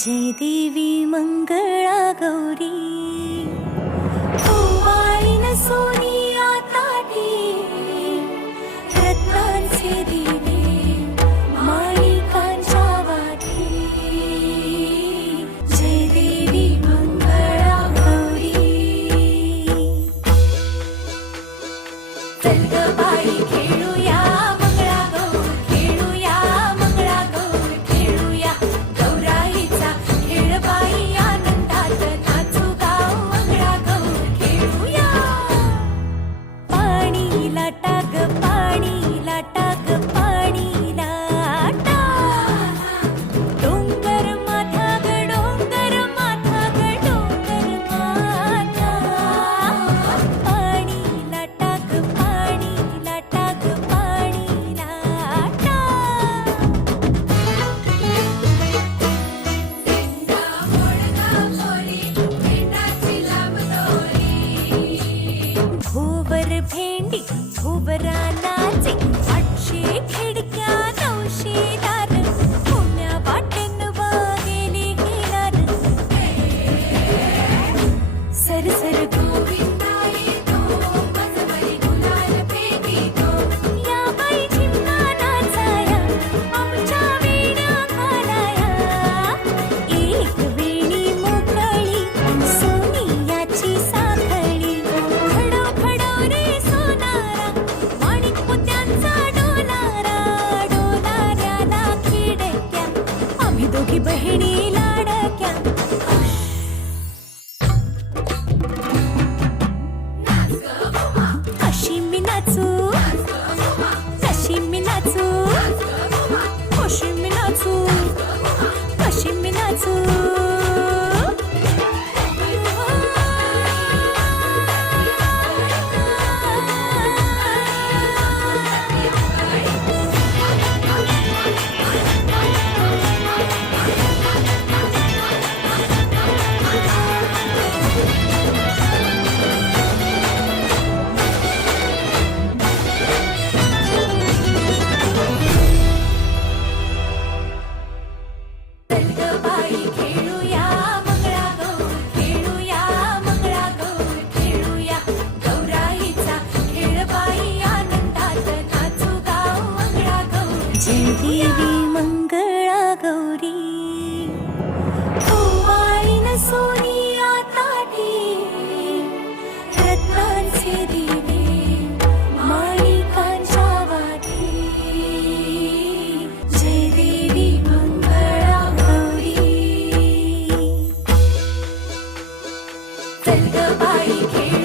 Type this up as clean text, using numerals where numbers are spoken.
जय देवी मंगळा गौरी ओवाळीन सोनिया ताटी रत्नांचे दिवे माणिकांच्या वाटी जय देवी मंगळा गौरी चल ग बाई खेळूया भेंडी भोवरा नाचे 800 खिडक्या 900 दार पुण्या वाटेन गेली हिलार सरसर गोविंदाई तो मजबरी गुलाल फेकी तो या बाई चिमणा नाचाया आमच्या वेण्या घालाया एक वेणी मोकळी सोनियाची साखळी दोघी बहिणी लाडक्या अशी मी नाचू कशी मी नाचू कशी मी नाचू कशी मी नाचू जय देवी मंगळा गौरी ओवाळीन सोनिया ताटी रत्नांचे दिवे माणिकांच्या वाटी जय देवी मंगळा गौरी चल ग बाई खेळ